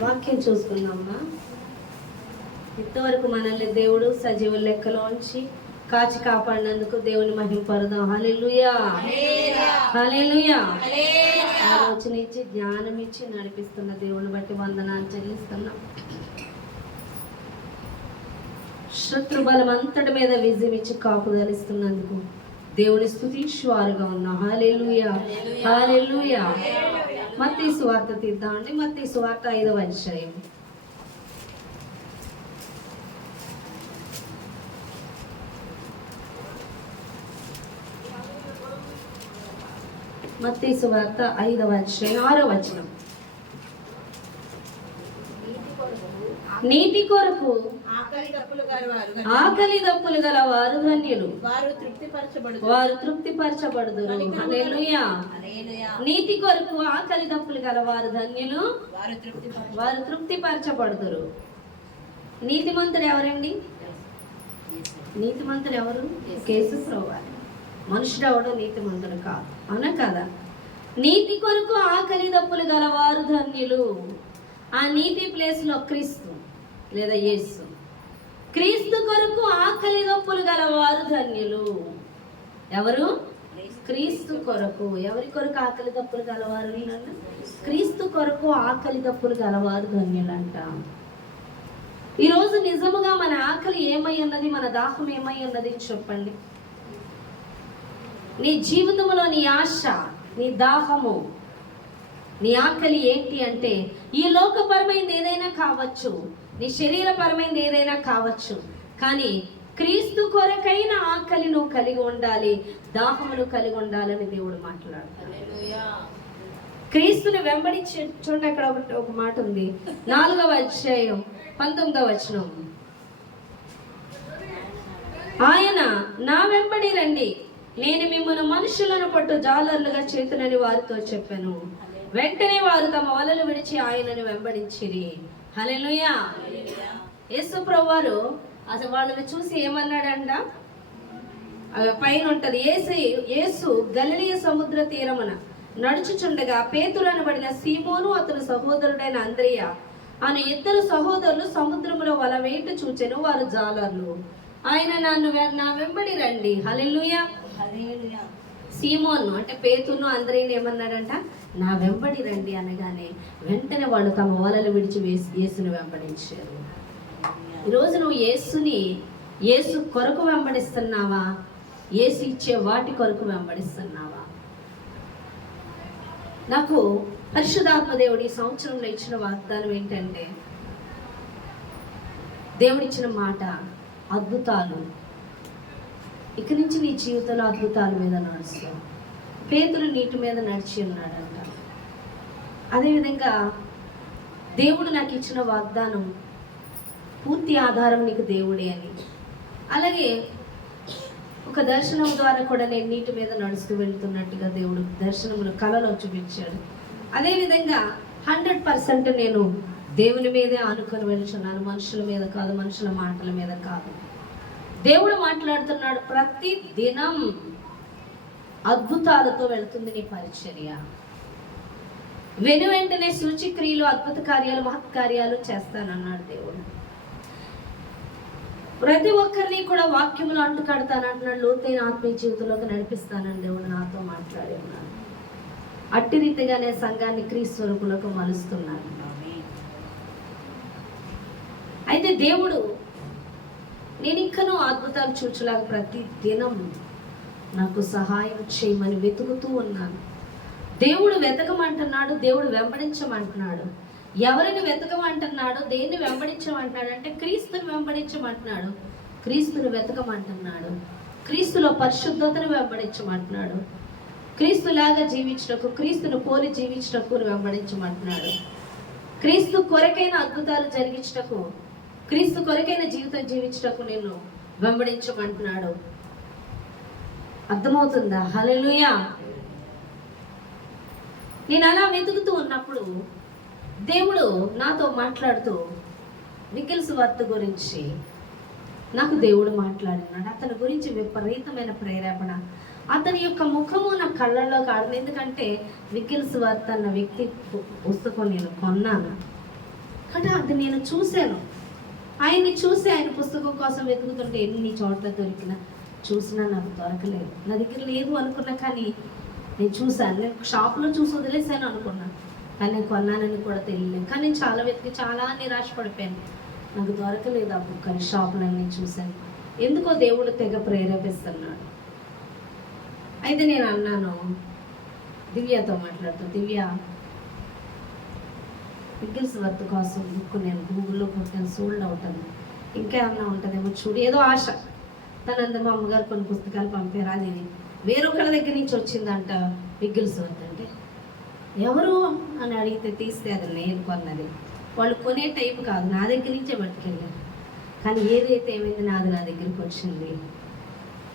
వాక్యం చూసుకుందామా. ఇంతవరకు మనల్ని దేవుడు సజీవ లెక్కలోంచి కాచి కాపాడినందుకు దేవుని మహిమపడదాం. హల్లెలూయా, హల్లెలూయా. ఆలోచన ఇచ్చి జ్ఞానం ఇచ్చి నడిపిస్తున్న దేవుని బట్టి వందనాలు చెల్లిస్తున్నాం. శత్రు బలం అంతటి మీద విజయం ఇచ్చి కాపుదలిస్తున్నందుకు దేవుని స్తుతించువారుగా ఉన్నాం. హల్లెలూయా, హల్లెలూయా. మత్తయి సువార్త తీద్దామండి. మత్తయి సువార్త 5వ అధ్యాయం. మత్తయి సువార్త 5వ అధ్యాయం 6వ వచనం. నీతి కొరకు ఆకలి దప్పులు గల వారు ధన్యులు, వారు తృప్తిపరచబడుదురు. హల్లెలూయా. నీతి కొరకు ఆకలి దప్పులు గల వారు ధన్యులు, వారు తృప్తిపరచబడుదురు. నీతిమంతుడు ఎవరండి? నీతిమంతుడు ఎవరు? యేసు ప్రభువు. మనుషుడు ఎవడు నీతిమంతుడు కాదు, అవునా కదా? నీతి కొరకు ఆకలి దప్పులు గల వారు ధన్యులు. ఆ నీతి ప్లేస్ లో క్రీస్తు లేదా యేసు. క్రీస్తు కొరకు ఆకలి దప్పులు గలవారు ధన్యులు. ఎవరు? క్రీస్తు కొరకు. ఎవరి కొరకు ఆకలి దప్పులు గలవారు? క్రీస్తు కొరకు ఆకలి దప్పులు గలవారు ధన్యులంట. ఈరోజు నిజముగా మన ఆకలి ఏమై ఉన్నది, మన దాహం ఏమై ఉన్నది చెప్పండి. నీ జీవితంలో నీ ఆశ, నీ దాహము, నీ ఆకలి ఏంటి అంటే ఈ లోకపరమైనది ఏదైనా కావచ్చు, నీ శరీరపరమైనది ఏదైనా కావచ్చు, కానీ క్రీస్తు కొరకైన ఆకలి నువ్వు కలిగి ఉండాలి, దాహమును కలిగి ఉండాలని దేవుడు మాట్లాడతాడు. క్రీస్తుని వెంబడించి చూడండి, అక్కడ ఒక మాట ఉంది. 4వ అధ్యాయం 19వ వచనం. ఆయన నా వెంబడి రండి, నేను మిమ్మల్ని మనుషులను పట్టు జాలర్లుగా చేతులని వారితో చెప్పాను. వెంటనే వారు తమ వలలు విడిచి ఆయనను వెంబడించిరి. హల్లెలూయా. యేసు ప్రభువారు అసలు వాళ్ళని చూసి ఏమన్నాడంట? పైన ఉంటది. యేసు గలిలయ సముద్ర తీరమున నడుచుచుండగా పేతురు అనబడిన సీమోను అతని సహోదరుడైన అంద్రెయ అను 2 సహోదరులు సముద్రములో వల వేట చూచెను. వారు జాలర్లు. ఆయన నా వెంబడి రండి. హల్లెలూయా. సీమోను అంటే పేతురును అంద్రెయను ఏమన్నాడంట? నా వెంబడి రండి అనగానే వెంటనే వాళ్ళు తమ వలలు విడిచి యేసుని వెంబడించారు. ఈరోజు నువ్వు యేసు కొరకు వెంబడిస్తున్నావా? యేసు ఇచ్చే వాటి కొరకు వెంబడిస్తున్నావా? నాకు పరిశుద్ధాత్మ దేవుడు ఈ సంవత్సరంలో ఇచ్చిన వాగ్దానం ఏంటంటే, దేవుడిచ్చిన మాట అద్భుతాలు. ఇక నుంచి నీ జీవితంలో అద్భుతాల మీద నడుస్తావు. పేతురు నీటి మీద నడిచి ఉన్నాడంట. అదేవిధంగా దేవుడు నాకు ఇచ్చిన వాగ్దానం పూర్తి ఆధారం నీకు దేవుడే అని. అలాగే ఒక దర్శనం ద్వారా కూడా నేను నీటి మీద నడుస్తూ వెళ్తున్నట్టుగా దేవుడు దర్శనములు కలలో చూపించాడు. అదేవిధంగా 100% నేను దేవుని మీదే ఆనుకొని వెళ్తున్నాను, మనుషుల మీద కాదు, మనుషుల మాటల మీద కాదు. దేవుడు మాట్లాడుతున్నాడు. ప్రతి దినం అద్భుతాలతో వెళ్తుంది నీ పరిచర్య. వెంటనే సూచిక్రియలు, అద్భుత కార్యాలు, మహత్కార్యాలు చేస్తానన్నాడు దేవుడు. ప్రతి ఒక్కరిని కూడా వాక్యములు అంటు కడతానంటున్నాడు. లోతైన ఆత్మీయ జీవితంలోకి నడిపిస్తానని దేవుడు నాతో మాట్లాడి ఉన్నాడు. అట్టి రీతిగానే సంఘాన్ని క్రీస్తు స్వరూపులకు మలుస్తున్నాడు. అయితే దేవుడు నేను ఇంకనూ అద్భుతాలు చూచలాగా ప్రతి దినం నాకు సహాయం చేయమని వెతుకుతూ ఉన్నాను. దేవుడు వెతకమంటున్నాడు, దేవుడు వెంబడించమంటున్నాడు. ఎవరిని వెతకమంటున్నాడు, దేన్ని వెంబడించమంటున్నాడు అంటే క్రీస్తుని వెంబడించమంటున్నాడు, క్రీస్తుని వెతకమంటున్నాడు, క్రీస్తులో పరిశుద్ధతను వెంబడించమంటున్నాడు, క్రీస్తులాగా జీవించటకు, క్రీస్తును పోలి జీవించటకు వెంబడించమంటున్నాడు, క్రీస్తు కొరకైన అద్భుతాలు జరిగించటకు, క్రీస్తు కొరకైన జీవితం జీవించటకు నిన్ను వెంబడించమంటున్నాడు. అర్థమవుతుందా? హల్లెలూయా. నేను అలా వెతుకుతూ ఉన్నప్పుడు దేవుడు నాతో మాట్లాడుతూ నిఖిల్ సువార్త గురించి నాకు దేవుడు మాట్లాడినాడు. అతని గురించి విపరీతమైన ప్రేరేపణ. అతని యొక్క ముఖము నా కళ్ళల్లో కాదు. ఎందుకంటే నిఖిల్ సువార్త అన్న వ్యక్తి పుస్తకం నేను కొన్నాను. అంటే అది నేను చూశాను. ఆయన్ని చూసి ఆయన పుస్తకం కోసం వెతుకుతుంటే ఎన్ని చోట్ల దొరికినా చూసినా నాకు దొరకలేదు. నా దగ్గర లేదు అనుకున్నా, కానీ నేను చూశాను. నేను షాప్లో చూసి వదిలేసాను అనుకున్నాను, కానీ నేను కొన్నానని కూడా తెలియలేదు. కానీ నేను చాలా వెతికి చాలా నిరాశపడిపోయాను. నాకు దొరకలేదు ఆ బుక్ అని షాప్లో నేను చూశాను. ఎందుకో దేవుడు తెగ ప్రేరేపిస్తున్నాడు. అయితే నేను అన్నాను దివ్యతో మాట్లాడుతూ, దివ్య విగ్గిల్స్వర్త్ కోసం బుక్ నేను గూగుల్లో కొట్టాను, సోల్డ్ అవుట్ అని. ఇంకా ఏమన్నా ఉంటుందేమో చూడు, ఏదో ఆశ. తనందరూ మా అమ్మగారు కొన్ని పుస్తకాలు పంపారు, అది వేరొకరి దగ్గర నుంచి వచ్చిందంట విగ్గిల్స్వర్త్ అంటే. ఎవరు అని అడిగితే తీస్తే అది నేను కొన్నది. వాళ్ళు కొనే టైప్ కాదు, నా దగ్గర నుంచే పట్టుకెళ్ళారు. కానీ ఏదైతే ఏమైంది, నాది నా దగ్గరికి వచ్చింది.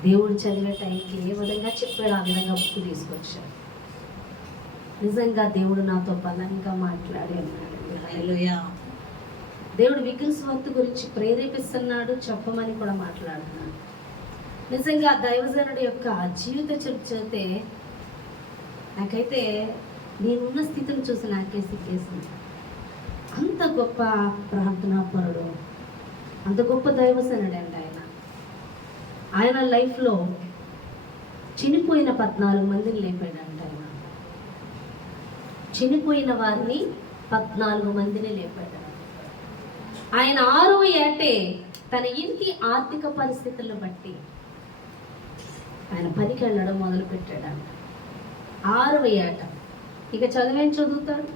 దేవుడు చదివే టైంకి ఏ విధంగా చెప్పాడు ఆ విధంగా బుక్ తీసుకొచ్చాడు. నిజంగా దేవుడు నాతో బలంగా మాట్లాడి అన్నాడు. దేవుడు విగ్గిల్స్వర్త్ గురించి ప్రేరేపిస్తున్నాడు, చెప్పమని కూడా మాట్లాడుతున్నాడు. నిజంగా దైవజనుడి యొక్క జీవిత చరిత్ర నాకైతే నేనున్న స్థితిని చూసి నాకే సిగ్గేసింది. అంత గొప్ప ప్రార్థనాపరుడు, అంత గొప్ప దైవజనుడు అండి ఆయన. ఆయన లైఫ్లో చనిపోయిన 14 మందిని లేపాడంట ఆయన. చనిపోయిన వారిని 14 మందిని లేపాడు. ఆయన 6వ ఏటే తన ఇంటి ఆర్థిక పరిస్థితులను బట్టి ఆయన పనికి వెళ్ళడం మొదలు పెట్టాడంట. 6వ ఏట ఇక చదివేం చదువుతాడు?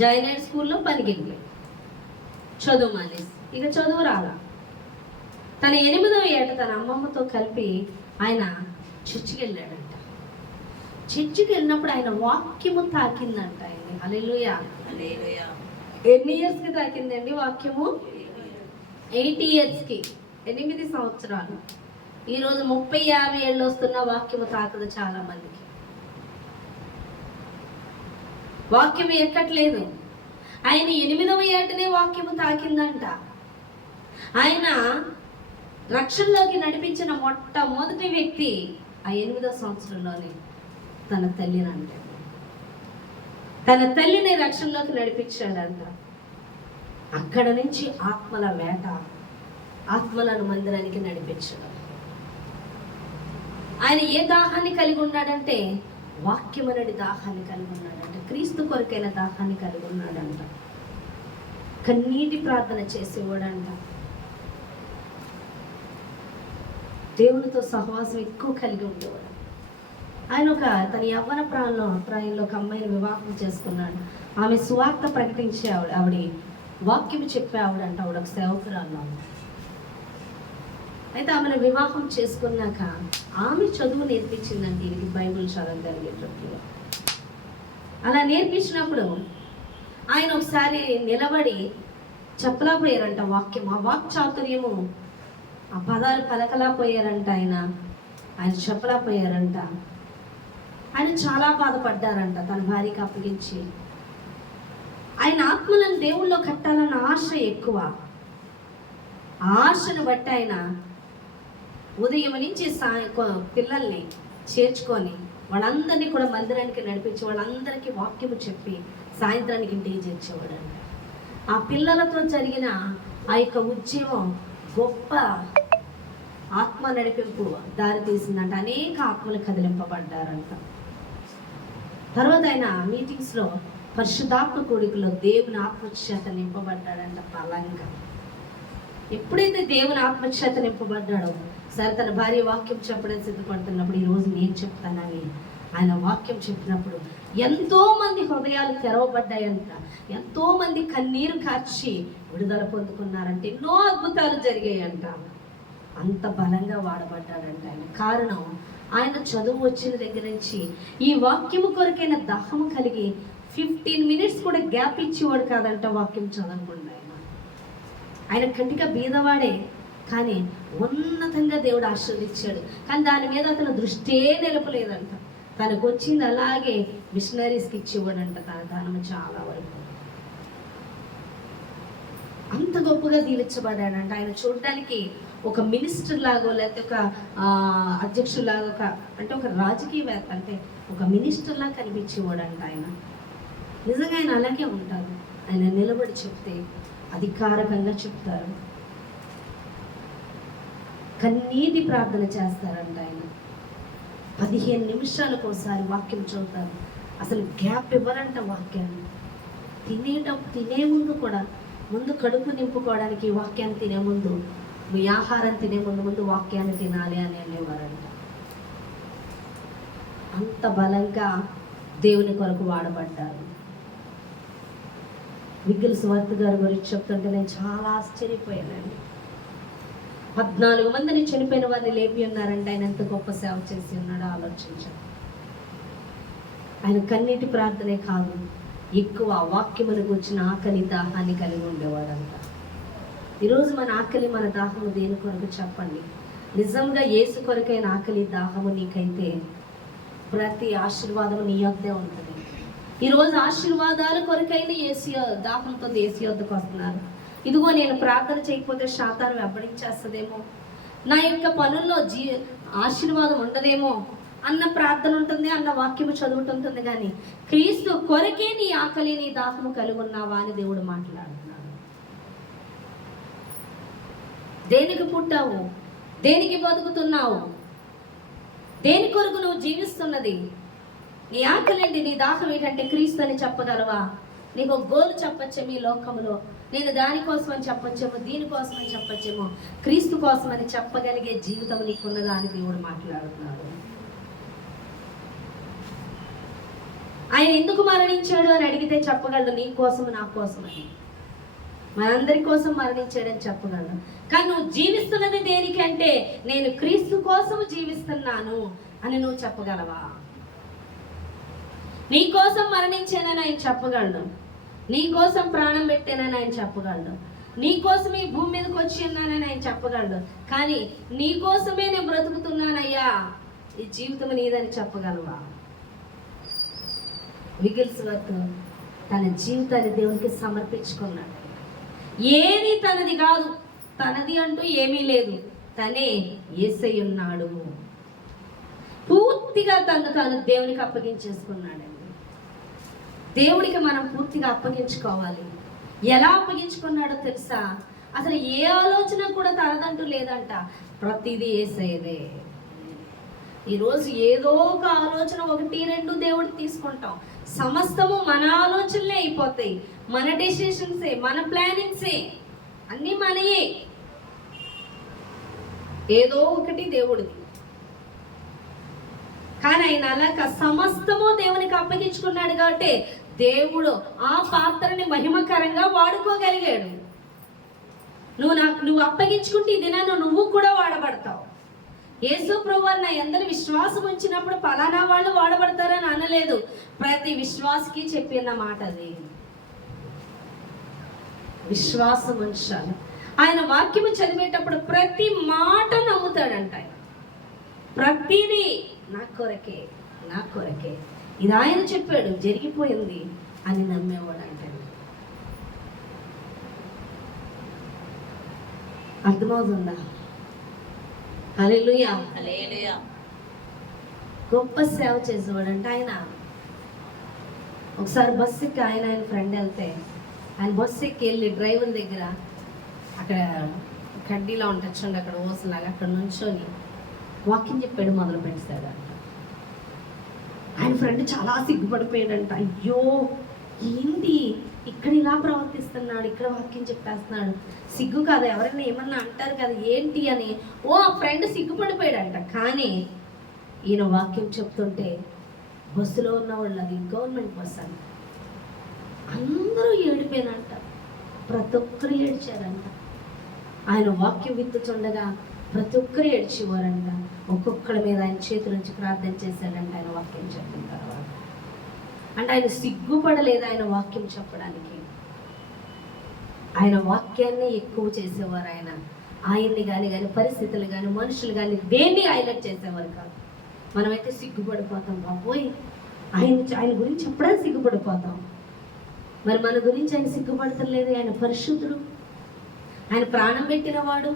జాయిన్ అయ్యే స్కూల్లో పనికి వెళ్ళి చదువు మానేసి ఇక చదువు రాలా. తన 8వ ఏట తన అమ్మమ్మతో కలిపి ఆయన చర్చికి వెళ్ళాడంట. చర్చికి వెళ్ళినప్పుడు ఆయన వాక్యము తాకిందంట ఆయన. హల్లెలూయా. ఎన్ని ఇయర్స్కి తాకిందండి వాక్యము? 8 ఇయర్స్కి, 8 సంవత్సరాలు. ఈరోజు 30-50 ఏళ్ళు వస్తున్న వాక్యము తాకదు చాలా మందికి. వాక్యము ఎక్కట్లేదు. ఆయన 8వ ఏటనే వాక్యము తాకిందంట. ఆయన రక్షణలోకి నడిపించిన మొట్టమొదటి వ్యక్తి ఆ 8వ సంవత్సరంలోనే తన తల్లిని అంటే తన తల్లిని రక్షణలోకి నడిపించాడంట. అక్కడ నుంచి ఆత్మల వేట, ఆత్మలను మందిరానికి నడిపించడం. ఆయన ఏ దాహాన్ని కలిగి ఉన్నాడంటే వాక్యమనడి దాహాన్ని కలిగి ఉన్నాడంట. క్రీస్తు కొరకైన దాహాన్ని కలిగి ఉన్నాడంట. కన్నీటి ప్రార్థన చేసేవాడంట. దేవునితో సహవాసం ఎక్కువ కలిగి ఉండేవాడు. ఆయన తన యవ్వన ప్రాయంలో ఒక అమ్మాయిని వివాహం చేసుకున్నాడు. ఆమె సువార్త ప్రకటించే ఆవిడ వాక్యం చెప్పే ఆవిడంట. ఆవిడ ఒక సేవకురాలు. అయితే ఆమెను వివాహం చేసుకున్నాక ఆమె చదువు నేర్పించిందంటే ఇది బైబిల్ చదవగలిగేటప్పుడు. అలా నేర్పించినప్పుడు ఆయన ఒకసారి నిలబడి చెప్పలేకపోయారంట వాక్యం. ఆ వాక్ చాతుర్యము, ఆ పదాలు పలకలేకపోయారంట. ఆయన చెప్పలేకపోయారంట. ఆయన చాలా బాధపడ్డారంట తన భార్యకి అప్పగించి. ఆయన ఆత్మలను దేవుళ్ళో కట్టాలన్న ఆశ ఎక్కువ. ఆ ఆశను బట్టి ఆయన ఉదయం నుంచి పిల్లల్ని చేర్చుకొని వాళ్ళందరినీ కూడా మందిరానికి నడిపించి వాళ్ళందరికీ వాక్యము చెప్పి సాయంత్రానికి ఇంటికి చేర్చేవాడు అంట. ఆ పిల్లలతో జరిగిన ఆ యొక్క ఉద్యమం గొప్ప ఆత్మ నడిపింపు దారి తీసిందంట. అనేక ఆత్మలు కదిలింపబడ్డారంట. తర్వాత ఆయన మీటింగ్స్లో పరిశుద్ధాత్మ కూడికలో దేవుని ఆత్మచేత నింపబడ్డాడంట బలంగా. ఎప్పుడైతే దేవుని ఆత్మచేత నింపబడ్డాడో సరే తన భార్య వాక్యం చెప్పడం సిద్ధపడుతున్నప్పుడు ఈరోజు నేను చెప్తానని ఆయన వాక్యం చెప్పినప్పుడు ఎంతోమంది హృదయాలు తెరవబడ్డాయంట. ఎంతోమంది కన్నీరు కార్చి విడుదల పొందుకున్నారంటే ఎన్నో అద్భుతాలు జరిగాయంట. అంత బలంగా వాడబడ్డాడంట ఆయన. కారణం ఆయన చదువు వచ్చిన దగ్గర నుంచి ఈ వాక్యము కొరకైన దాహము కలిగి 15 మినిట్స్ కూడా గ్యాప్ ఇచ్చేవాడు కాదంట వాక్యం చదవకుండా. ఆయన కంటిగా బీదవాడే, కానీ ఉన్నతంగా దేవుడు ఆశీర్వదించాడు. కానీ దాని మీద అతను దృష్టే నిలపలేదంట. తనకు వచ్చింది అలాగే మిషనరీస్కి ఇచ్చేవాడంట తన దానము చాలా వరకు. అంత గొప్పగా దీవించబడ్డాడంట. ఆయన చూడడానికి ఒక మినిస్టర్ లాగో లేకపోతే ఒక అధ్యక్షులాగా అంటే ఒక రాజకీయవేత్త అంటే ఒక మినిస్టర్ లాగా కనిపించేవాడంట ఆయన. నిజంగా ఆయన అలాగే ఉంటారు. ఆయన నిలబడి చెప్తే అధికారికంగా చెప్తారు. కన్నీటి ప్రార్థన చేస్తారంట ఆయన. 15 నిమిషాలకు ఒకసారి వాక్యం చదువుతారు. అసలు గ్యాప్ ఇవ్వరంట వాక్యాన్ని. తినే ముందు కూడా, ముందు కడుపు నింపుకోవడానికి ఈ వాక్యాన్ని తినే ముందు, మీ ఆహారం తినే ముందు వాక్యాన్ని తినాలి అని అనేవారంట. అంత బలంగా దేవుని కొరకు వాడబడ్డారు. విగిల్స్వర్త్ గారి గురించి చెప్తుంటే నేను చాలా ఆశ్చర్యపోయానండి. 14 మందిని చనిపోయిన వారిని లేపి ఉన్నారంటే ఆయన ఎంత గొప్ప సేవ చేసి ఉన్నాడో ఆలోచించాను. ఆయన కన్నీటి ప్రార్థనే కాదు, ఎక్కువ వాక్యమును గురించిన ఆకలి దాహాన్ని కలిగి ఉండేవాడంట. ఈరోజు మన ఆకలి మన దాహము దేని కొరకు చెప్పండి? నిజంగా యేసు కొరకైన ఆకలి దాహము నీకైతే ప్రతి ఆశీర్వాదము నీ యొద్దే ఉంటుంది. ఈరోజు ఆశీర్వాదాల కొరకైన దాహంతో యేసు యొద్దకు వస్తున్నారు. ఇదిగో నేను ప్రార్థన చేయకపోతే శాతాను వెంబడించేస్తుందేమో, నా యొక్క పనుల్లో ఆశీర్వాదం ఉండదేమో అన్న ప్రార్థన ఉంటుంది, అన్న వాక్యము చదువుతుంటుంది. కానీ క్రీస్తు కొరకే నీ ఆకలి నీ దాహము కలిగి ఉన్నావా అని దేవుడు మాట్లాడుతున్నాడు. దేనికి పుట్టావు? దేనికి బతుకుతున్నావు? దేని కొరకు నువ్వు జీవిస్తున్నది? నీ ఆకలి ఏంటి? నీ దాహం ఏంటంటే క్రీస్తు అని చెప్పగలవా? నీకు ఒక గోలు చెప్పచ్చేమో ఈ లోకంలో, నేను దానికోసం అని చెప్పచ్చేమో, దీనికోసం అని చెప్పచ్చేమో, క్రీస్తు కోసం అని చెప్పగలిగే జీవితం నీకున్నదా అని దేవుడు మాట్లాడుతున్నాడు. ఆయన ఎందుకు మరణించాడు అని అడిగితే చెప్పగలడు, నీ కోసం నా కోసం అని, మనందరి కోసం మరణించాడని చెప్పగలడు. కానీ నువ్వు జీవిస్తున్నది దేనికంటే నేను క్రీస్తు కోసం జీవిస్తున్నాను అని నువ్వు చెప్పగలవా? నీ కోసం మరణించానని ఆయన చెప్పగలడు, నీ కోసం ప్రాణం పెట్టానని ఆయన చెప్పగలడు, నీ కోసం ఈ భూమి మీదకి వచ్చి ఉన్నానని ఆయన చెప్పగలడు. కానీ నీ కోసమే నేను బ్రతుకుతున్నానయ్యా, ఈ జీవితం నీదని చెప్పగలవా? విగిల్స్వర్త్ తన జీవితాన్ని దేవునికి సమర్పించుకున్నాడు. ఏది తనది కాదు, తనది అంటూ ఏమీ లేదు, తనే యేసై ఉన్నాడు. పూర్తిగా తాను దేవునికి అప్పగించేసుకున్నాడండి. దేవుడికి మనం పూర్తిగా అప్పగించుకోవాలి. ఎలా అప్పగించుకున్నాడో తెలుసా? అసలు ఏ ఆలోచన కూడా తనదంటూ లేదంట, ప్రతిదీ యేసయ్యదే. ఈరోజు ఏదో ఒక ఆలోచన 1-2 దేవుడు తీసుకుంటాం, సమస్తము మన ఆలోచనలే అయిపోతాయి, మన డెసిషన్సే, మన ప్లానింగ్సే, అన్నీ మనయే. ఏదో ఒకటి దేవుడిది. కానీ ఆయన అలాగ సమస్తము దేవునికి అప్పగించుకున్నాడు కాబట్టి దేవుడు ఆ పాత్రని మహిమకరంగా వాడుకోగలిగాడు. నువ్వు అప్పగించుకుంటే ఈ దినాన్ని నువ్వు కూడా వాడబడతావు. యేసు ప్రభువు నా అందరి విశ్వాసం ఉంచినప్పుడు ఫలానా వాళ్ళు వాడబడతారని అనలేదు, ప్రతి విశ్వాసకి చెప్పిన మాట అది. విశ్వాసం ఉంచాలి. ఆయన వాక్యము చదివేటప్పుడు ప్రతి మాట నమ్ముతాడంట. ప్రతిదీ నా కొరకే, నా కొరకే, ఇది ఆయన చెప్పాడు, జరిగిపోయింది అని నమ్మేవాడు అంటే. అర్థమవుతుందా? హల్లెలూయా, హల్లెలూయా. గొప్ప సేవ చేసేవాడంట ఆయన. ఒకసారి బస్సు ఎక్కి ఆయన ఫ్రెండ్ వెళ్తే, ఆయన బస్సు ఎక్కి వెళ్ళి డ్రైవర్ దగ్గర అక్కడ కడ్డీలో ఉంటుంది చూడండి, అక్కడ ఓసలాగా అక్కడ నుంచొని వాకింగ్ చెప్పాడు, మొదలు పెట్టాడంట. ఆయన ఫ్రెండ్ చాలా సిగ్గుపడిపోయాడంట. అయ్యో ఏంటి ఇక్కడ ఇలా ప్రవర్తిస్తున్నాడు, ఇక్కడ వాక్యం చెప్పేస్తున్నాడు, సిగ్గు కాదు, ఎవరైనా ఏమన్నా అంటారు కదా ఏంటి అని ఆ ఫ్రెండ్ సిగ్గుపడిపోయాడంట. కానీ ఈయన వాక్యం చెప్తుంటే బస్సులో ఉన్న వాళ్ళు, అది గవర్నమెంట్ బస్ అంట, అందరూ ఏడిపోయినంట, ప్రతి ఒక్కరు ఏడ్చారంట. ఆయన వాక్యం విత్తుచుండగా ప్రతి ఒక్కరు ఏడ్చేవారంట. ఒక్కొక్కరి మీద ఆయన చేతుల నుంచి ప్రార్థన చేశాడంట ఆయన వాక్యం చెప్పిన తర్వాత. అంటే ఆయన సిగ్గుపడలేదు ఆయన వాక్యం చెప్పడానికి. ఆయన వాక్యాన్ని ఎక్కువ చేసేవారు. ఆయన్ని కానీ పరిస్థితులు కానీ మనుషులు కానీ దేన్ని హైలైట్ చేసేవారు కాదు. మనమైతే సిగ్గుపడిపోతాం, బాబోయ్ ఆయన గురించి చెప్పడానికి సిగ్గుపడిపోతాం. మరి మన గురించి ఆయన సిగ్గుపడతలేదు. ఆయన పరిశుద్ధుడు, ఆయన ప్రాణం పెట్టినవాడు,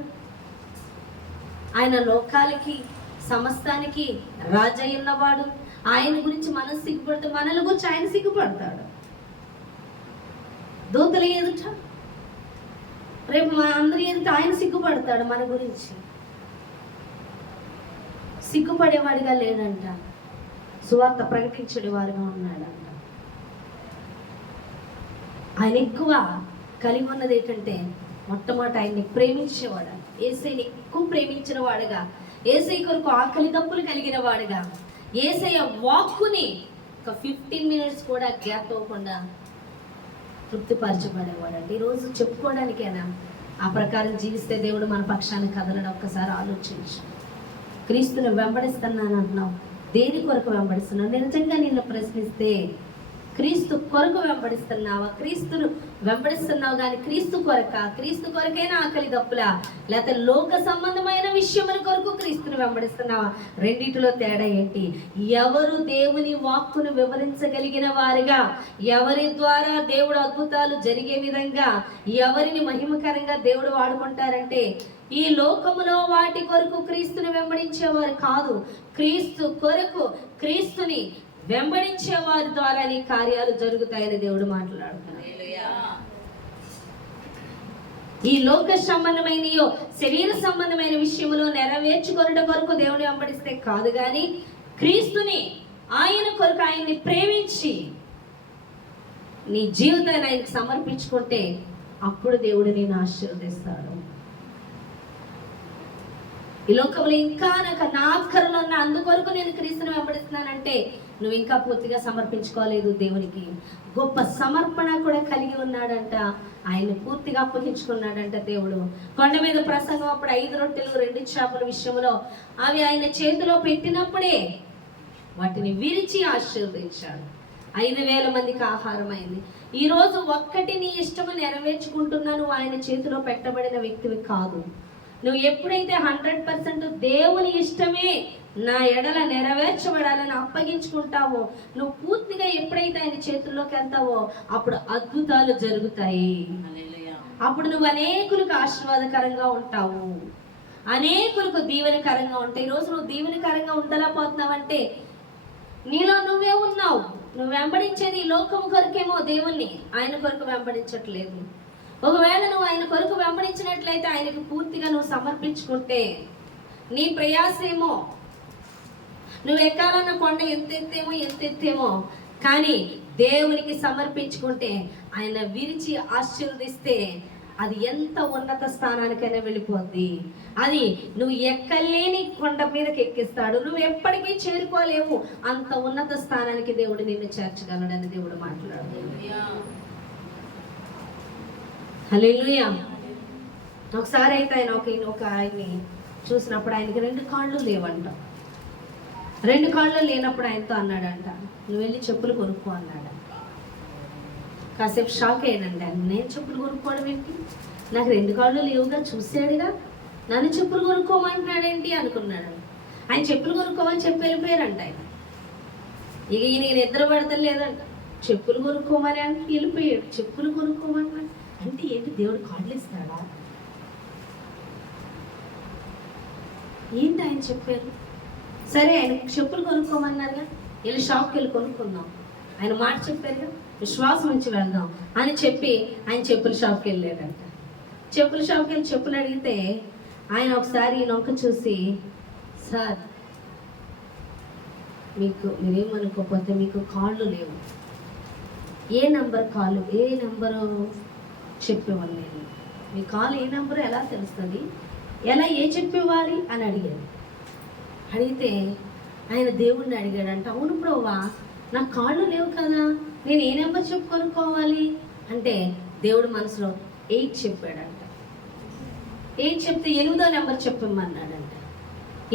ఆయన లోకాలకి సమస్తానికి రాజై ఉన్నవాడు. ఆయన గురించి మనం సిగ్గుపడితే మనల గురించి ఆయన సిగ్గుపడతాడు. దూతల ఎదుట, రేపు మా అందరి ఎదుట ఆయన సిగ్గుపడతాడు. మన గురించి సిగ్గుపడేవాడిగా లేడంట, సువార్త ప్రకటించేవారుగా ఉన్నాడంట. ఆయన ఎక్కువ కలిగి ఉన్నది ఏంటంటే, మొట్టమొదటి ఆయన్ని ప్రేమించేవాడు, యేసయ్యని ఎక్కువ ప్రేమించిన వాడుగా, యేసయ్య కొరకు ఆకలి దప్పులు కలిగిన వాడుగా, యేసయ్య వాక్కుని ఒక 15 minutes కూడా గ్యాప్ అవ్వకుండా తృప్తిపరచబడేవాడు అండి. ఈరోజు చెప్పుకోవడానికైనా ఆ ప్రకారం జీవిస్తే దేవుడు మన పక్షాన్ని కదలడం ఒక్కసారి ఆలోచించు. క్రీస్తుని వెంబడిస్తున్నాను అంటున్నావు, దేని కొరకు వెంబడిస్తున్నావు? నిజంగా నిన్ను ప్రశ్నిస్తే క్రీస్తు కొరకు వెంబడిస్తున్నావా? క్రీస్తును వెంబడిస్తున్నావు కానీ క్రీస్తు కొరక, క్రీస్తు కొరకైనా ఆకలి దప్పులా, లేకపోతే లోక సంబంధమైన విషయముల కొరకు క్రీస్తుని వెంబడిస్తున్నావా? రెండిటిలో తేడా ఏంటి? ఎవరు దేవుని వాక్కును వివరించగలిగిన వారిగా, ఎవరి ద్వారా దేవుడు అద్భుతాలు జరిగే విధంగా ఎవరిని మహిమకరంగా దేవుడు వాడుకుంటారంటే, ఈ లోకములో వాటి కొరకు క్రీస్తుని వెంబడించేవారు కాదు, క్రీస్తు కొరకు క్రీస్తుని వెంబడించే వారి ద్వారా నీ కార్యాలు జరుగుతాయని దేవుడు మాట్లాడుతున్నాడు. ఈ లోక సంబంధమైన శరీర సంబంధమైన విషయంలో నెరవేర్చుకొనుట కొరకు దేవుని వెంబడిస్తే కాదు, కానీ క్రీస్తుని, ఆయన కొరకు ఆయన్ని ప్రేమించి నీ జీవితాన్ని ఆయనకు సమర్పించుకుంటే అప్పుడు దేవుడు నేను ఆశీర్వదిస్తాడు. ఈ లోకంలో ఇంకా నాకు నా ఆఖరులో ఉన్న అందుకొరకు నేను క్రీస్తుని వెంబడిస్తున్నానంటే నువ్వు ఇంకా పూర్తిగా సమర్పించుకోలేదు దేవునికి. గొప్ప సమర్పణ కూడా కలిగి ఉన్నాడంట, ఆయన పూర్తిగా అప్పగించుకున్నాడంట దేవుడు. కొండ మీద ప్రసంగం అప్పుడు 5 రొట్టెలు 2 చేపల విషయంలో అవి ఆయన చేతిలో పెట్టినప్పుడే వాటిని విరిచి ఆశీర్వదించాడు. 5,000 మందికి ఆహారం అయింది. ఈరోజు ఒక్కటి నీ ఇష్టము నెరవేర్చుకుంటున్నా నువ్వు ఆయన చేతిలో పెట్టబడిన వ్యక్తివి కాదు. నువ్వు ఎప్పుడైతే 100% దేవుని ఇష్టమే నా ఎడల నెరవేర్చబడాలని అప్పగించుకుంటావో, నువ్వు పూర్తిగా ఎప్పుడైతే ఆయన చేతుల్లోకి వెళ్తావో అప్పుడు అద్భుతాలు జరుగుతాయి. అప్పుడు నువ్వు అనేకులకు ఆశీర్వాదకరంగా ఉంటావు, అనేకులకు దీవెనకరంగా ఉంటాయి. ఈరోజు నువ్వు దీవెనకరంగా ఉండలేకపోతున్నావంటే నీలో నువ్వే ఉన్నావు. నువ్వు వెంబడించేది ఈ లోకం కొరకేమో దేవుణ్ణి, ఆయన కొరకు వెంబడించట్లేదు. ఒకవేళ నువ్వు ఆయన కొరకు వెంబడించినట్లయితే, ఆయనకు పూర్తిగా నువ్వు సమర్పించుకుంటే, నీ ప్రయాసేమో నువ్వు ఎక్కాలన్న కొండ ఎంతెత్తేమో కానీ దేవునికి సమర్పించుకుంటే, ఆయన విరిచి ఆశీర్వదిస్తే అది ఎంత ఉన్నత స్థానానికైనా వెళ్ళిపోద్ది. అది నువ్వు ఎక్కలేని కొండ మీదకి ఎక్కిస్తాడు. నువ్వు ఎప్పటికీ చేరుకోలేవు, అంత ఉన్నత స్థానానికి దేవుడు నిన్ను చేర్చగలడని దేవుడు మాట్లాడుతున్నాడు. హల్లెలూయా. ఒకసారి అయితే ఆయన ఒక ఆయన్ని చూసినప్పుడు ఆయనకి 2 కాళ్ళు లేవంట. 2 కాళ్ళు లేనప్పుడు ఆయనతో అన్నాడంట, నువ్వు వెళ్ళి చెప్పులు కొనుక్కో అన్నాడు. కాసేపు షాక్ అయ్యాడంట, నేను చెప్పులు కొనుక్కోవడం ఏంటి, నాకు 2 కాళ్ళు లేవుగా, చూసాడుగా, నన్ను చెప్పులు కొనుక్కోమంటున్నాడేంటి అనుకున్నాడు. ఆయన చెప్పులు కొనుక్కోమని చెప్పి వెళ్ళిపోయారంట. ఆయన ఇక ఈయన నిద్ర పడతలేదంట, చెప్పులు కొనుక్కోమని అంటే వెళ్ళిపోయాడు. చెప్పులు కొనుక్కోమని అంటే ఏంటి, దేవుడు కాళ్ళు ఇస్తాడా ఏంటి ఆయన చెప్పారు? సరే ఆయన చెప్పులు కొనుక్కోమన్నారుగా, వెళ్ళి షాప్కి వెళ్ళి కొనుక్కుందాం, ఆయన మాట చెప్పారుగా, విశ్వాసం నుంచి వెళ్దాం అని చెప్పి ఆయన చెప్పుల షాప్కి వెళ్ళాడంట. చెప్పుల షాప్కి వెళ్ళి చెప్పులు అడిగితే ఆయన ఒకసారి నొక్క చూసి, సార్ మీరేమనుకోకపోతే మీకు కాళ్ళు లేవు, ఏ నెంబరు చెప్పేవాళ్ళు, నేను మీ కాలు ఏ నెంబరు ఎలా తెలుస్తుంది, ఏ చెప్పేవాలి అని అడిగాడు. అడిగితే ఆయన దేవుడిని అడిగాడంట, అవును ప్రభువా నాకు కాళ్ళు లేవు కదా, నేను ఏ నెంబర్ చెప్పుకొనుక్కోవాలి అంటే దేవుడు మనసులో 8 చెప్పాడంట. 8 చెప్తే 8వ నెంబర్ చెప్పమన్నాడంట.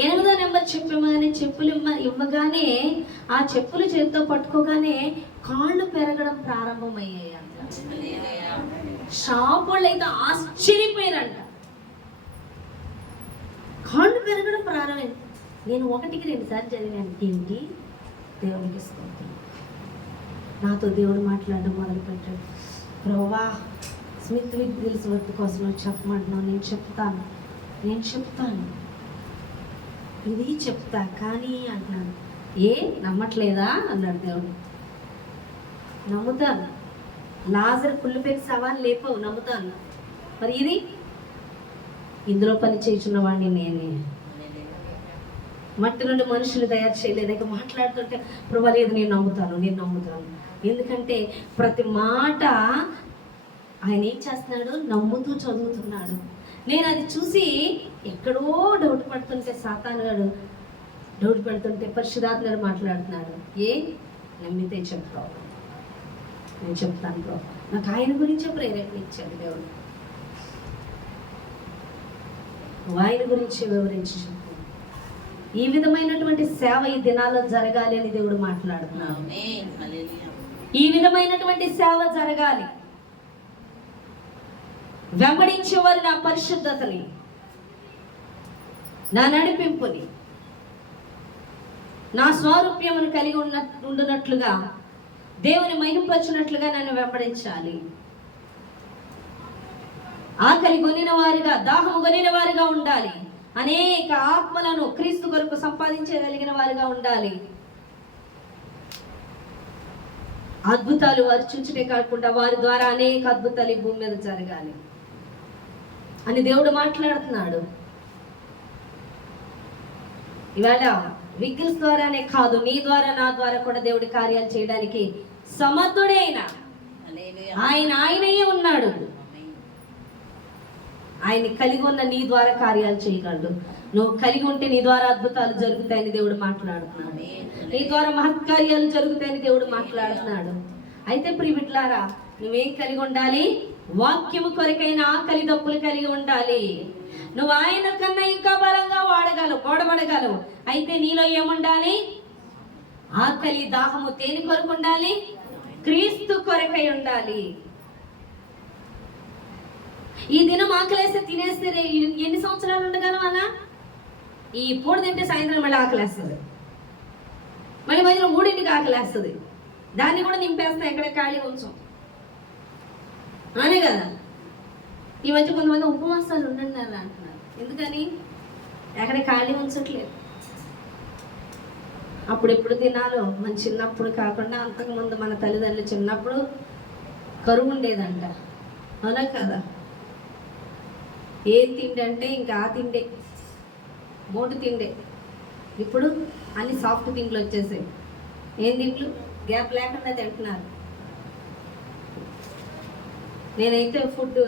8వ నెంబర్ చెప్పమని చెప్పులు ఇవ్వగానే ఆ చెప్పులు చేతితో పట్టుకోగానే కాళ్ళు పెరగడం ప్రారంభమయ్యాయి అంట. షాప్ వాళ్ళు అయితే ఆశ్చర్యపోయారంట, కాళ్ళు పెరగడం ప్రారంభమైంది. నేను 1కి 2 సార్లు చదివాను, ఏంటి దేవునికి స్తోత్రం. నాతో దేవుడు మాట్లాడడం మొదలుపెట్టాడు, ప్రభువా స్మిత్ విగ్గిల్స్ వర్క్ కోసం చెప్పమంటున్నావు, నేను చెప్తాను ఇది చెప్తా కానీ అంటున్నాను. నమ్మట్లేదా అన్నాడు దేవుడు. నమ్ముతాను, లాజరు కుళ్ళిపోయిన సవాలు లేపవు, నమ్ముతాను. మరి ఇది ఇందులో పని చేస్తున్న వాడిని నేనే. మట్టి నుండి మనుషులు తయారు చేయలేదు. ఇక మాట్లాడుతుంటే ప్రభు లేదు, నేను నమ్ముతాను. ఎందుకంటే ప్రతి మాట ఆయన ఏం చేస్తున్నాడు, నమ్ముతూ చదువుతున్నాడు. నేను అది చూసి ఎక్కడో డౌట్ పడుతుంటే, సాతానుగాడు డౌట్ పడుతుంటే పరిశుద్ధాత్మ గారు మాట్లాడుతున్నాడు. నమ్మితే చెప్తావు, నేను చెప్తాను ప్రభు. నాకు ఆయన గురించే ప్రేరేపణ ఇచ్చాడు దేవుడు. ఆయన గురించి వివరించి చెప్తాను. ఈ విధమైనటువంటి సేవ ఈ దినాల్లో జరగాలి అని దేవుడు మాట్లాడుతున్నాడు. ఈ విధమైనటువంటి సేవ జరగాలి. వెంబడించేవారు నా పరిశుద్ధతని, నా నడిపింపుని, నా స్వారూప్యమును కలిగి ఉండునట్లుగా, దేవుని మహింపరచునట్లుగా నన్ను వెంబడించాలి. ఆకలి కొనిన వారిగా, దాహము కొనిన వారిగా ఉండాలి. అనేక ఆత్మలను క్రీస్తు కొరకు సంపాదించగలిగిన వారిగా ఉండాలి. అద్భుతాలు వారు చూచుటే కాకుండా వారి ద్వారా అనేక అద్భుతాలు ఈ భూమి మీద జరగాలి అని దేవుడు మాట్లాడుతున్నాడు. ఇవాళ విగ్గిల్స్ ద్వారానే కాదు, నీ ద్వారా నా ద్వారా కూడా దేవుడి కార్యాలు చేయడానికి సమర్థుడే ఆయనయే ఉన్నాడు. ఆయన కలిగి ఉన్న నీ ద్వారా కార్యాలు చేయగలడు. నువ్వు కలిగి ఉంటే నీ ద్వారా అద్భుతాలు జరుగుతాయని దేవుడు మాట్లాడుతున్నాడు. నీ ద్వారా మహత్కార్యాలు జరుగుతాయని దేవుడు మాట్లాడుతున్నాడు. అయితే ప్రియబిడ్డలారా, నువ్వేం కలిగి ఉండాలి? వాక్యము కొరకైన ఆకలి దప్పులు కలిగి ఉండాలి. నువ్వు ఆయన కన్నా ఇంకా బలంగా ఓడబడగలవు. అయితే నీలో ఏముండాలి? ఆకలి దాహము. దేని కొరకు ఉండాలి? క్రీస్తు కొరకై ఉండాలి. ఈ దినం ఆకలేస్తే తినేస్తే ఎన్ని సంవత్సరాలు ఉండగలం అలా? ఈ పూట తింటే సాయంత్రం మళ్ళీ ఆకలేస్తుంది, మళ్ళీ మధ్యలో 3ంటికి ఆకలేస్తుంది. దాన్ని కూడా నింపేస్తాం, ఎక్కడ ఖాళీ ఉంచాం, అనే కదా. ఈ మధ్య కొంతమంది ఉపవాసాలు ఉండండి అంటున్నారు. ఎందుకని? ఎక్కడ ఖాళీ ఉంచట్లేదు. అప్పుడు ఎప్పుడు తినాలో, మన చిన్నప్పుడు కాకుండా అంతకుముందు మన తల్లిదండ్రులు చిన్నప్పుడు కరువు ఉండేదంట, అవునా కదా? ఏం తిండి అంటే ఇంకా ఆ తిండే, మోటు తిండే. ఇప్పుడు అన్ని సాఫ్ట్ తిండ్లు వచ్చేసాయి. ఏం తిండ్లు? గ్యాప్ లేకుండా తింటున్నారు. నేనైతే ఫుడ్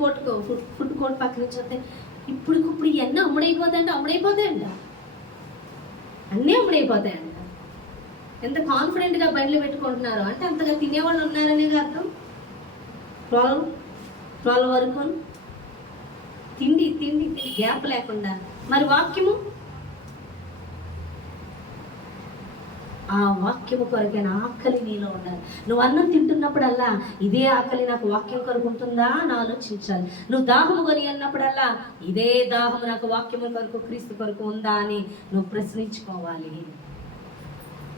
కోర్ట్ పక్క నుంచి వస్తే ఇప్పుడు ఇవన్నీ అమ్ముడైపోతాయంట. అన్నీ అమ్ముడైపోతాయంట. ఎంత కాన్ఫిడెంట్గా బండ్లు పెట్టుకుంటున్నారు అంటే అంతగా తినేవాళ్ళు ఉన్నారనే అర్థం. 12 వరకు తిండి గ్యాప్ లేకుండా. మరి వాక్యము, ఆ వాక్యము కొరకైన ఆకలి నీలో ఉండాలి. నువ్వు అన్నం తింటున్నప్పుడల్లా ఇదే ఆకలి నాకు వాక్యం కొరకు ఉంటుందా అని ఆలోచించాలి. నువ్వు దాహము కొని అన్నప్పుడల్లా ఇదే దాహము నాకు వాక్యము కొరకు, క్రీస్తు కొరకు ఉందా అని నువ్వు ప్రశ్నించుకోవాలి.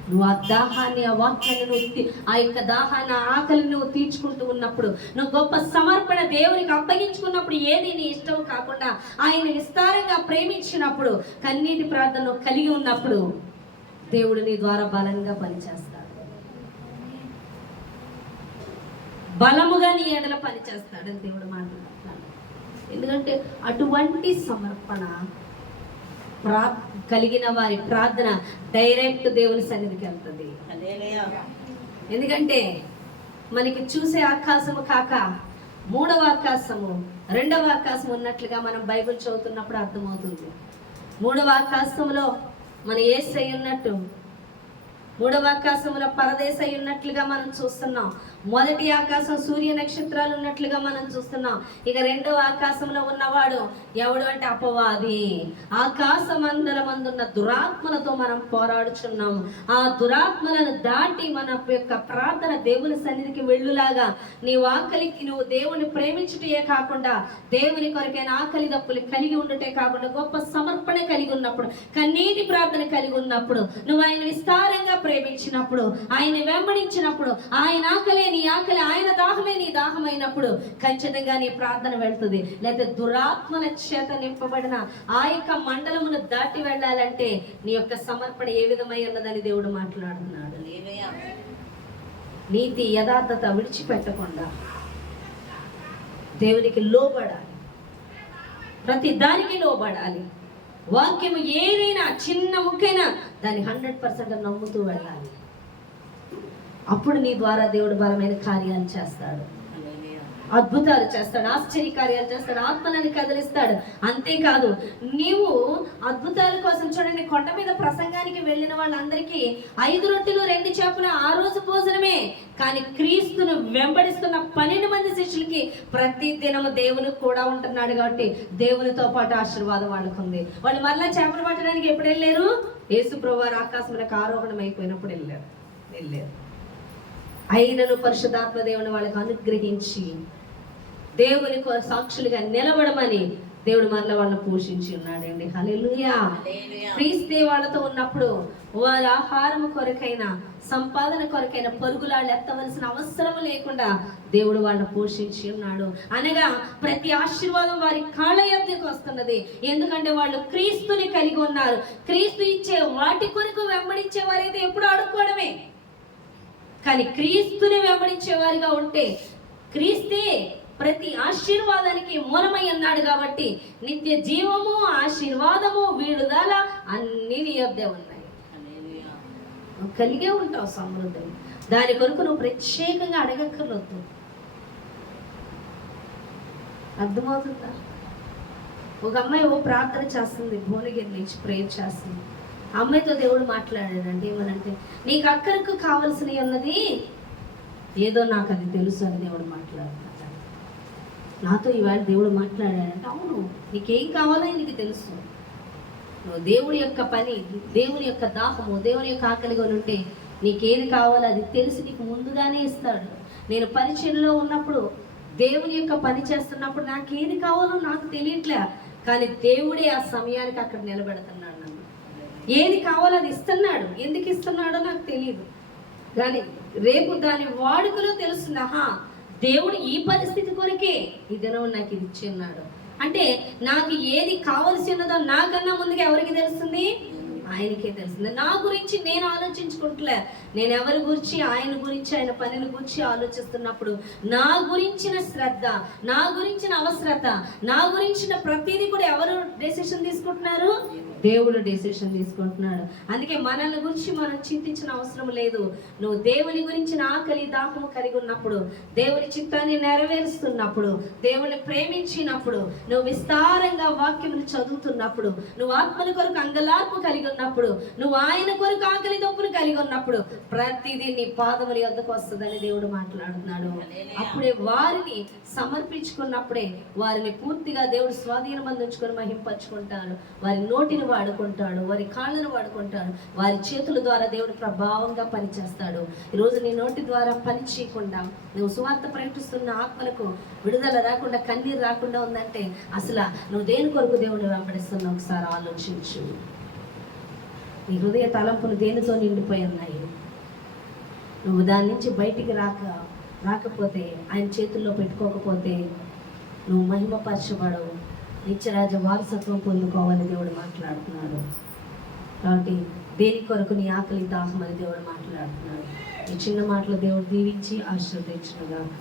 నువ్వు ఆ దాహాన్ని, ఆ వాక్యాన్ని, ఆ యొక్క దాహాన్ని, ఆకలిని నువ్వు తీర్చుకుంటూ ఉన్నప్పుడు, నువ్వు గొప్ప సమర్పణ దేవునికి అప్పగించుకున్నప్పుడు, ఏది నీ ఇష్టం కాకుండా ఆయన విస్తారంగా ప్రేమించినప్పుడు, కన్నీటి ప్రార్థన కలిగి ఉన్నప్పుడు దేవుడు నీ ద్వారా బలంగా పనిచేస్తాడు. బలముగా నీ ఎడల పనిచేస్తాడని దేవుడు మాట్లాడుతున్నాడు. ఎందుకంటే అటువంటి సమర్పణ కలిగిన వారి ప్రార్థన డైరెక్ట్ దేవుని సన్నిధికి వెళ్తుంది. ఎందుకంటే మనకి చూసే ఆకాశము కాక 3వ ఆకాశము, 2వ ఆకాశం ఉన్నట్లుగా మనం బైబిల్ చదువుతున్నప్పుడు అర్థమవుతుంది. 3వ ఆకాశంలో మన యేసై ఉన్నట్టు, 3వ ఆకాశంలో పరదేశై ఉన్నట్లుగా మనం చూస్తున్నాం. మొదటి ఆకాశం సూర్య నక్షత్రాలు ఉన్నట్లుగా మనం చూస్తున్నాం. ఇక 2వ ఆకాశంలో ఉన్నవాడు ఎవడు అంటే అపవాది. ఆకాశమందరమందున్న దురాత్మలతో మనం పోరాడుచున్నాం. ఆ దురాత్మలను దాటి మన యొక్క ప్రార్థన దేవుని సన్నిధికి వెళ్ళులాగా, నీ ఆకలికి నువ్వు దేవుని ప్రేమించుటే కాకుండా, దేవుని కొరకైన ఆకలి దప్పులు కలిగి ఉండుటే కాకుండా, గొప్ప సమర్పణ కలిగి ఉన్నప్పుడు, కన్నీటి ప్రార్థన కలిగి ఉన్నప్పుడు, నువ్వు ఆయన విస్తారంగా ప్రేమించినప్పుడు, ఆయన వెంబడించినప్పుడు, ఆయన ఆకలే నీ ఆకలి, ఆయన దాహమే నీ దాహమైనప్పుడు ఖచ్చితంగా నీ ప్రార్థన వెళ్తుంది. లేదా దురాత్మల చేత నింపబడిన ఆ యొక్క మండలమును దాటి వెళ్ళాలంటే నీ యొక్క సమర్పణ ఏ విధమై ఉన్నదని దేవుడు మాట్లాడుతున్నాడు. నీతి యథార్థత విడిచిపెట్టకుండా దేవునికి లోబడాలి, ప్రతి దానికి లోబడాలి. వాక్యము ఏదైనా చిన్న ముఖ్యైనా దాన్ని 100% నమ్ముతూ వెళ్ళాలి. అప్పుడు నీ ద్వారా దేవుడు బలమైన కార్యాలు చేస్తాడు, అద్భుతాలు చేస్తాడు, ఆశ్చర్య కార్యాలు చేస్తాడు, ఆత్మలను కదిలిస్తాడు. అంతేకాదు, నీవు అద్భుతాల కోసం చూడండి, కొండ మీద ప్రసంగానికి వెళ్ళిన వాళ్ళందరికీ 5 రొట్టెలు 2 చేపలు ఆ రోజు భోజనమే. కానీ క్రీస్తును వెంబడిస్తున్న 12 మంది శిష్యులకి ప్రతి దినము దేవునికి కూడా ఉంటున్నాడు కాబట్టి దేవునితో పాటు ఆశీర్వాదం వాళ్ళకు ఉంది. వాళ్ళు మళ్ళా చేపలు పట్టడానికి ఎప్పుడు వెళ్ళారు? యేసు ప్రభువారు ఆకాశంలోకి ఆరోహణం అయిపోయినప్పుడు వెళ్ళారు. అయినను పరిశుద్ధాత్మ దేవుని వాళ్ళకి అనుగ్రహించి దేవుని సాక్షులుగా నిలబడమని దేవుడు మరల వాళ్ళని పోషించి ఉన్నాడండి. హల్లెలూయా. క్రీస్తు వాళ్ళతో ఉన్నప్పుడు వారి ఆహారం కొరకైనా సంపాదన కొరకైనా పరుగులాళ్ళు ఎత్తవలసిన అవసరం లేకుండా దేవుడు వాళ్ళని పోషించి ఉన్నాడు. అనగా ప్రతి ఆశీర్వాదం వారి కాళ్ళ యొద్దకు వస్తున్నది. ఎందుకంటే వాళ్ళు క్రీస్తుని కలిగి ఉన్నారు. క్రీస్తు ఇచ్చే వాటి కొరకు వెంబడించే వారైతే ఎప్పుడు అడుక్కోవడమే. కానీ క్రీస్తుని వెంబడించే వారిగా ఉంటే క్రీస్తే ప్రతి ఆశీర్వాదానికి మూలమై ఉన్నాడు కాబట్టి నిత్య జీవము, ఆశీర్వాదము, విడుదల అన్ని నీ యొద్దే ఉన్నాయి. కలిగే ఉంటావు సమృద్ధి. దాని కొరకు నువ్వు ప్రత్యేకంగా అడగక్కర్లొద్దు. అర్థమవుతుందా? ఒక అమ్మాయి ప్రార్థన చేస్తుంది, భువనగిరి నుంచి ప్రేయర్ చేస్తుంది. అమ్మాయితో దేవుడు మాట్లాడాడంటే ఏమనంటే, నీకు అక్కరకు కావలసినవి అన్నది ఏదో నాకు అది తెలుసు అని దేవుడు మాట్లాడుతున్నాడు. నాతో ఈవేళ దేవుడు మాట్లాడాడంటే, అవును, నీకేం కావాలో నీకు తెలుసు. నువ్వు దేవుడి యొక్క పని, దేవుని యొక్క దాహము, దేవుని యొక్క ఆకలిగా ఉంటే నీకేది కావాలో అది తెలిసి నీకు ముందుగానే ఇస్తాడు. నేను పరిచయంలో ఉన్నప్పుడు, దేవుని యొక్క పని చేస్తున్నప్పుడు నాకేది కావాలో నాకు తెలియట్లే, కానీ దేవుడే ఆ సమయానికి అక్కడ నిలబెడుతున్నాడు. నన్ను ఏది కావాలో అది ఇస్తున్నాడు. ఎందుకు ఇస్తున్నాడో నాకు తెలియదు, కానీ రేపు దాని వాడుకలో తెలుస్తుంది. దేవుడు ఈ పరిస్థితి కొరకే ఈ దినం నాకు ఇది ఇచ్చి ఉన్నాడు అంటే, నాకు ఏది కావలసి ఉన్నదో నాకన్నా ముందుగా ఎవరికి తెలుస్తుంది? ఆయనకే తెలుస్తుంది. నా గురించి నేను ఆలోచించుకుంటలే. నేను ఎవరి గురించి, ఆయన గురించి, ఆయన పనిని గురించి ఆలోచిస్తున్నప్పుడు నా గురించిన శ్రద్ధ, నా గురించిన అవసరత, నా గురించిన ప్రతిదీ కూడా ఎవరు డెసిషన్ తీసుకుంటున్నారు? దేవుడు డెసిషన్ తీసుకుంటున్నాడు. అందుకే మనల్ని గురించి మనం చింతించిన అవసరం లేదు. నువ్వు దేవుని గురించిన ఆకలి దాహము కలిగి ఉన్నప్పుడు, దేవుని చిత్తాన్ని నెరవేరుస్తున్నప్పుడు, దేవుని ప్రేమించినప్పుడు, నువ్వు విస్తారంగా వాక్యమును చదువుతున్నప్పుడు, నువ్వు ఆత్మల కొరకు అంగలార్పు కలిగి ఉన్నప్పుడు, నువ్వు ఆయన కొరకు ఆకలి దొప్పును కలిగి ఉన్నప్పుడు ప్రతిదీ నీ పాదముల యొద్దకు వస్తుందని దేవుడు మాట్లాడుతున్నాడు. అప్పుడే వారిని సమర్పించుకున్నప్పుడే వారిని పూర్తిగా దేవుడు స్వాధీనం అందించుకొని మహింపరుచుకుంటాడు. వారి నోటిని వాడుకుంటాడు, వారి కాళ్ళను వాడుకుంటాడు, వారి చేతుల ద్వారా దేవుడు ప్రభావంగా పనిచేస్తాడు. ఈరోజు నీ నోటి ద్వారా పని చేయకుండా నువ్వు సువార్త ప్రకటిస్తున్న ఆత్మలకు విడుదల రాకుండా, కన్నీరు రాకుండా ఉందంటే అసలు నువ్వు దేని కొరకు దేవుడిని వెంబడిస్తున్నావు? ఒకసారి ఆలోచించు. నీ హృదయ తలంపులు దేనితో నిండిపోయి ఉన్నాయి? నువ్వు దాని నుంచి బయటికి రాకపోతే, ఆయన చేతుల్లో పెట్టుకోకపోతే నువ్వు మహిమపరచబడవు, నిత్యరాజ్య వారసత్వం పొందుకోవాలని దేవుడు మాట్లాడుతున్నాడు. కాబట్టి దేని కొరకు నీ ఆకలి దాహం అని దేవుడు మాట్లాడుతున్నాడు. ఈ చిన్న మాటలు దేవుడు దీవించి ఆశీర్వదించుగాక.